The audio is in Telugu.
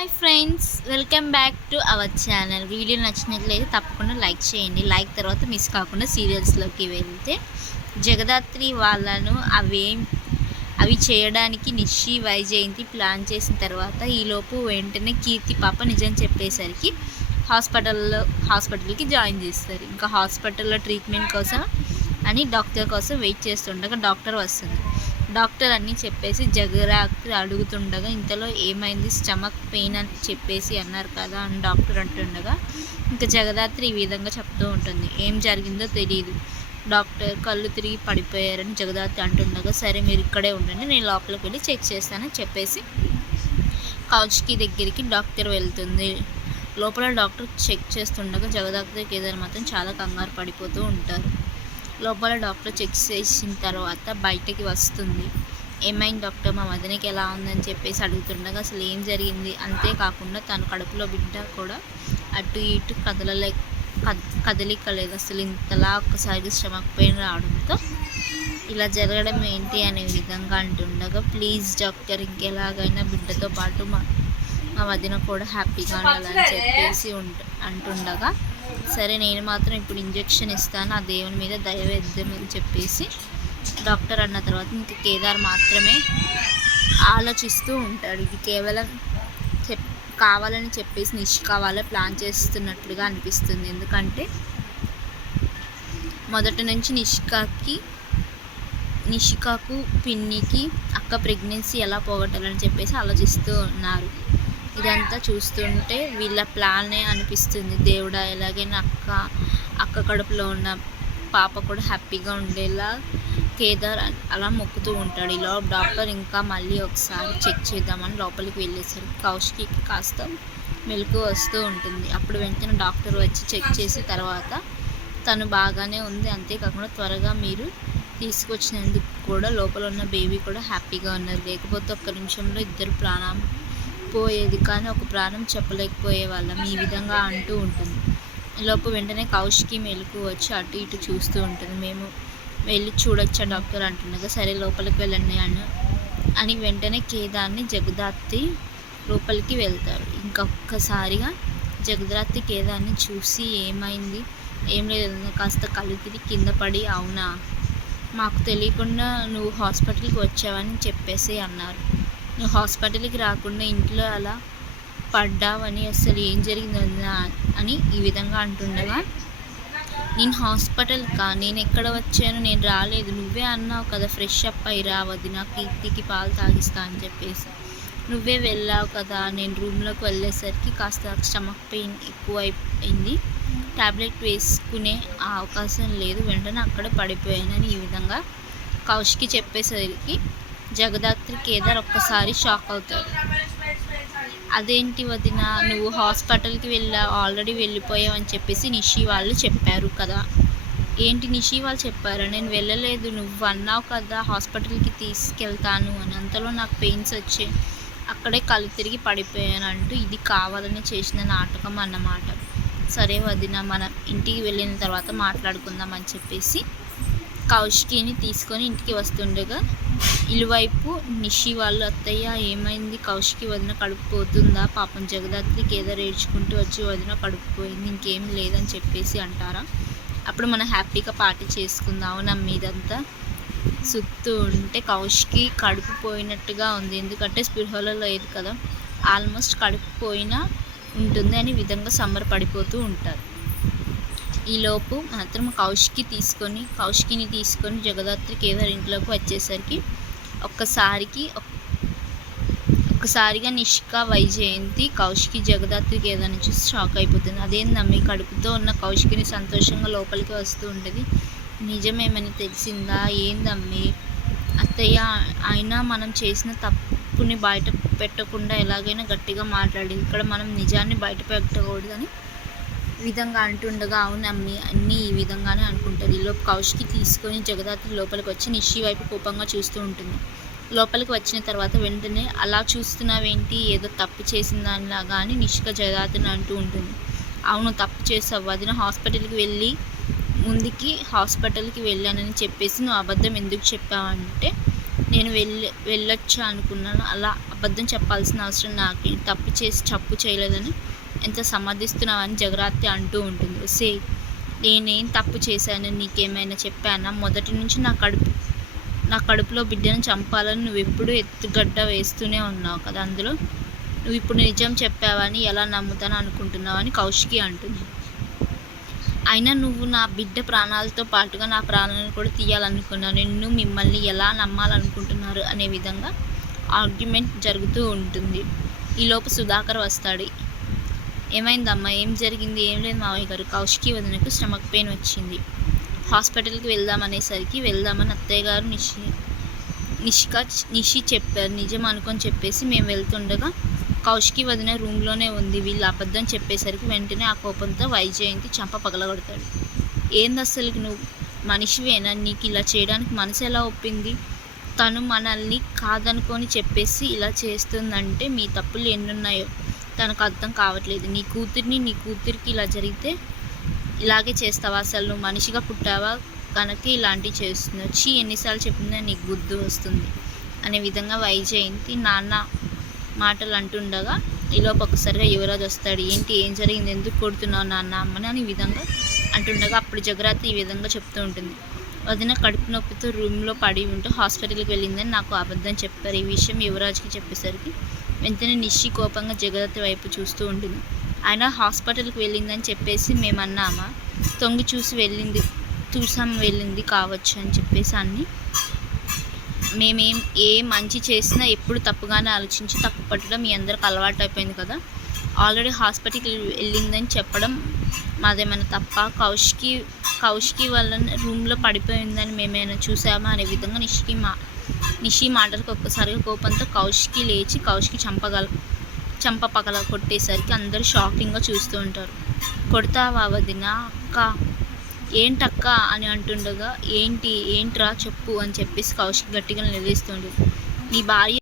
Hi friends, welcome back to our channel. Video నచ్చినట్లయితే తప్పకుండా లైక్ చేయండి. లైక్ తర్వాత మిస్ కాకుండా సీరియల్స్లోకి వెళ్తే జగదాత్రి వాళ్ళను అవి చేయడానికి నిషి వైజయంతి ప్లాన్ చేసిన తర్వాత ఈలోపు వెంటనే కీర్తి పాప నిజం చెప్పేసరికి హాస్పిటల్కి జాయిన్ చేస్తారు. ఇంకా హాస్పిటల్లో ట్రీట్మెంట్ కోసం అని డాక్టర్ కోసం వెయిట్ చేస్తుండగా డాక్టర్ వస్తుంది. డాక్టర్ అన్నీ చెప్పేసి జగదాత్రి అడుగుతుండగా ఇంతలో ఏమైంది, స్టమక్ పెయిన్ అని చెప్పేసి అన్నారు కదా అని డాక్టర్ అంటుండగా ఇంకా జగదాత్రి ఈ విధంగా చెప్తూ ఉంటుంది. ఏం జరిగిందో తెలియదు, డాక్టర్ కళ్ళు తిరిగి పడిపోయారని జగదాత్రి అంటుండగా సరే మీరు ఇక్కడే ఉండండి, నేను లోపలికి వెళ్ళి చెక్ చేస్తానని చెప్పేసి కౌచ్కి దగ్గరికి డాక్టర్ వెళ్తుంది. లోపల డాక్టర్ చెక్ చేస్తుండగా జగదాత్రికి ఏదైనా మాత్రం చాలా కంగారు పడిపోతూ ఉంటారు. లోపల డాక్టర్ చెక్ చేసిన తర్వాత బయటకి వస్తుంది. ఏమైంది డాక్టర్, మా వదినకి ఎలా ఉందని చెప్పేసి అడుగుతుండగా అసలు ఏం జరిగింది, అంతేకాకుండా తన కడుపులో బిడ్డ కూడా అటు ఇటు కదలిక లేదు, అసలు ఇంతలా ఒక్కసారిగా స్టమక్ పెయిన్ రావడంతో ఇలా జరగడం ఏంటి అనే విధంగా అంటుండగా ప్లీజ్ డాక్టర్ ఇంకెలాగైనా బిడ్డతో పాటు మా వదిన కూడా హ్యాపీగా ఉండాలని చెప్పేసి అంటుండగా సరే నేను మాత్రం ఇప్పుడు ఇంజెక్షన్ ఇస్తాను, ఆ దేవుని మీద దయ వేద్దామని చెప్పేసి డాక్టర్ అన్న తర్వాత ఇంక కేదార్ మాత్రమే ఆలోచిస్తూ ఉంటాడు. ఇది కేవలం కావాలని చెప్పేసి నిష్కావాలే ప్లాన్ చేస్తున్నట్లుగా అనిపిస్తుంది. ఎందుకంటే మొదటి నుంచి నిషికాకు పిన్నికి అక్క ప్రెగ్నెన్సీ ఎలా పోగొట్టాలని చెప్పేసి ఆలోచిస్తూ ఉన్నారు. ఇదంతా చూస్తుంటే వీళ్ళ ప్లానే అనిపిస్తుంది. దేవుడా ఎలాగైనా అక్క కడుపులో ఉన్న పాప కూడా హ్యాపీగా ఉండేలా కేదార్ అలా మొక్కుతూ ఉంటాడు. ఇలా డాక్టర్ ఇంకా మళ్ళీ ఒకసారి చెక్ చేద్దామని లోపలికి వెళ్ళేసరికి కౌశికి కాస్త మెలకు వస్తూ ఉంటుంది. అప్పుడు వెంటనే డాక్టర్ వచ్చి చెక్ చేసిన తర్వాత తను బాగానే ఉంది, అంతేకాకుండా త్వరగా మీరు తీసుకొచ్చినందుకు కూడా లోపల ఉన్న బేబీ కూడా హ్యాపీగా ఉన్నారు, లేకపోతే ఒక్క నిమిషంలో ఇద్దరు ప్రాణం పోయేది, కానీ ఒక ప్రాణం చెప్పలేకపోయే వాళ్ళం ఈ విధంగా అంటూ ఉంటుంది. లోపు వెంటనే కౌశికి మెలకు వచ్చి అటు ఇటు చూస్తూ ఉంటుంది. మేము వెళ్ళి చూడొచ్చా డాక్టర్ అంటుండగా సరే లోపలికి వెళ్ళండి అని వెంటనే కేదార్ని జగదాత్రి లోపలికి వెళ్తారు. ఇంకొక్కసారిగా జగదాత్రి కేదార్ని చూసి ఏమైంది, ఏం లేదు, కాస్త కళ్ళు తిరిగి కింద పడి అవునా మాకు తెలియకుండా నువ్వు హాస్పిటల్కి వచ్చావని చెప్పేసి అన్నారు. నువ్వు హాస్పిటల్కి రాకుండా ఇంట్లో అలా పడ్డావని, అసలు ఏం జరిగిందన్నా అని ఈ విధంగా అంటుండగా నేను నేను ఎక్కడ వచ్చాను, నేను రాలేదు, నువ్వే అన్నావు కదా ఫ్రెష్ అప్ అయి రావద్దు, నా కీర్తికి పాలు తాగిస్తా అని చెప్పేసి నువ్వే వెళ్ళావు కదా, నేను రూమ్లోకి వెళ్ళేసరికి కాస్త స్టమక్ పెయిన్ ఎక్కువ అయిపోయింది, ట్యాబ్లెట్ వేసుకునే అవకాశం లేదు, వెంటనే అక్కడ పడిపోయానని ఈ విధంగా కౌశికి చెప్పేసరికి జగదాత్రి కేదార్ ఒక్కసారి షాక్ అవుతారు. అదేంటి వదిన, నువ్వు హాస్పిటల్కి ఆల్రెడీ వెళ్ళిపోయావు అని చెప్పేసి నిషి వాళ్ళు చెప్పారు కదా. ఏంటి నిషి వాళ్ళు చెప్పారా, నేను వెళ్ళలేదు, నువ్వు అన్నావు కదా హాస్పిటల్కి తీసుకెళ్తాను అని, అంతలో నాకు పెయిన్స్ వచ్చి అక్కడే కళ్ళు తిరిగి పడిపోయాను అంటూ ఇది కావాలని చేసిన నాటకం అన్నమాట. సరే వదిన మనం ఇంటికి వెళ్ళిన తర్వాత మాట్లాడుకుందాం అని చెప్పేసి కౌశికిని తీసుకొని ఇంటికి వస్తుండగా ఇటువైపు నిషి వాళ్ళు అత్తయ్య ఏమైంది, కౌశికి వదిన కడుపు పోతుందా, పాపం జగదాత్రి కేదార్ ఏడ్చుకుంటూ వచ్చి వదిన కడుపు పోయింది ఇంకేం లేదని చెప్పేసి అంటారా, అప్పుడు మనం హ్యాపీగా పార్టీ చేసుకుందాం నా మీదంతా సుత్తూ ఉంటే కౌశికి కడుపు పోయినట్టుగా ఉంది, ఎందుకంటే స్పృహలో లేదు కదా, ఆల్మోస్ట్ కడుపు పోయినా ఉంటుంది అని విధంగా సంబరపడిపోతూ ఉంటారు. ఈలోపు మాత్రం కౌశికిని తీసుకొని జగదాత్రి కేదార్ ఇంట్లోకి వచ్చేసరికి ఒక్కసారిగా నిషికా వైజయంతి కౌశికి జగదాత్రి కేదార్ని చూసి షాక్ అయిపోతుంది. అదేందమ్మి కడుపుతో ఉన్న కౌశికిని సంతోషంగా లోపలికి వస్తూ ఉంటుంది, నిజమేమని తెలిసిందా, ఏందమ్మి అత్తయ్య, అయినా మనం చేసిన తప్పుని బయట పెట్టకుండా ఎలాగైనా గట్టిగా మాట్లాడి ఇక్కడ మనం నిజాన్ని బయట పెట్టకూడదని విధంగా అంటుండగా అవునమ్మి అన్నీ ఈ విధంగానే అనుకుంటుంది. ఈలోపు కౌశికి తీసుకొని జగదాత్రి లోపలికి వచ్చి నిషి వైపు కోపంగా చూస్తూ ఉంటుంది. లోపలికి వచ్చిన తర్వాత వెంటనే అలా చూస్తున్నావేంటి, ఏదో తప్పు చేసిన దానిలాగా అని నిషిక జగదాత్రిని అంటూ ఉంటుంది. అవును తప్పు చేసావు వదిన, హాస్పిటల్కి వెళ్ళానని చెప్పేసి నువ్వు అబద్ధం ఎందుకు చెప్పావంటే నేను వెళ్ళొచ్చా అనుకున్నాను. అలా అబద్ధం చెప్పాల్సిన అవసరం నాకేంటి? తప్పు చేయలేదని ఎంత సమర్థిస్తున్నావని జగరాత్రి అంటూ ఉంటుంది. ఒసేయ్, నేనేం తప్పు చేశానని నీకేమైనా చెప్పానా? మొదటి నుంచి నా కడుపులో బిడ్డను చంపాలని నువ్వెప్పుడూ ఎత్తుగడ్డ వేస్తూనే ఉన్నావు కదా. అందులో నువ్వు ఇప్పుడు నిజం చెప్పావని ఎలా నమ్ముతాను అనుకుంటున్నావని కౌశికి అంటుంది. అయినా నువ్వు నా బిడ్డ ప్రాణాలతో పాటుగా నా ప్రాణాలను కూడా తీయాలనుకున్నావు. మిమ్మల్ని ఎలా నమ్మాలనుకుంటున్నారు అనే విధంగా ఆర్గ్యుమెంట్ జరుగుతూ ఉంటుంది. ఈలోపు సుధాకర్ వస్తాడు. ఏమైందమ్మా, ఏం జరిగింది? ఏం లేదు మావయ్య గారు, కౌశికి వదినకు స్టమక్ పెయిన్ వచ్చింది. హాస్పిటల్కి వెళ్దామని అత్తయ్య గారు నిషి చెప్పారు. నిజం అనుకొని చెప్పేసి మేము వెళ్తుండగా కౌశికి వదిన రూమ్లోనే ఉంది. వీళ్ళు అబద్ధం చెప్పేసరికి వెంటనే ఆ కోపంతో వైజయంతి చంప పగలగొడతాడు. ఏంది అసలు నువ్వు మనిషివేనా? నీకు ఇలా చేయడానికి మనసు ఎలా ఒప్పింది? తను మనల్ని కాదనుకొని చెప్పేసి ఇలా చేస్తుందంటే మీ తప్పులు ఎన్నున్నాయో తనకు అర్థం కావట్లేదు. నీ కూతురికి ఇలా జరిగితే ఇలాగే చేస్తావా? అసలు నువ్వు మనిషిగా పుట్టావా కనుక ఇలాంటివి చేస్తున్నావు. ఎన్నిసార్లు చెప్పిందా నీకు బుద్ధి వస్తుంది అనే విధంగా వైజయంతి నాన్న మాటలు అంటుండగా ఈలోపు ఒక్కసారిగా యువరాజు వస్తాడు. ఏంటి, ఏం జరిగింది? ఎందుకు కొడుతున్నావు నాన్న అమ్మని అని విధంగా అంటుండగా అప్పుడు జగరాత్రి ఈ విధంగా చెప్తూ ఉంటుంది. వదిన కడుపు నొప్పితో రూమ్లో పడి ఉంటూ హాస్పిటల్కి వెళ్ళిందని నాకు అబద్ధం చెప్పారు. ఈ విషయం యువరాజుకి చెప్పేసరికి వెంటనే నిషి కోపంగా జగరాత్రి వైపు చూస్తూ ఉంటుంది. ఆయన హాస్పిటల్కి వెళ్ళిందని చెప్పేసి మేమన్నామా? తొంగి వెళ్ళింది కావచ్చు అని చెప్పేసి అన్ని మేమేం ఏ మంచి చేసినా ఎప్పుడు తప్పుగానే ఆలోచించి తప్పు పట్టడం మీ అందరికి అలవాటు అయిపోయింది కదా. ఆల్రెడీ హాస్పిటల్కి వెళ్ళిందని చెప్పడం మాదేమైనా తప్ప? కౌశికి వల్ల రూమ్లో పడిపోయిందని మేమైనా చూసామా అనే విధంగా నిషి మాటలకు ఒక్కసారిగా కోపంతో కౌశికి లేచి కౌశికి చంప పగల కొట్టేసరికి అందరూ షాకింగ్గా చూస్తూ ఉంటారు. కొడతావా వదిన? అక్క ఏంటక్క అని అంటుండగా ఏంట్రా చెప్పు అని చెప్పేసి కౌశిక్ గట్టిగా నిలదీస్తుండదు. నీ భార్య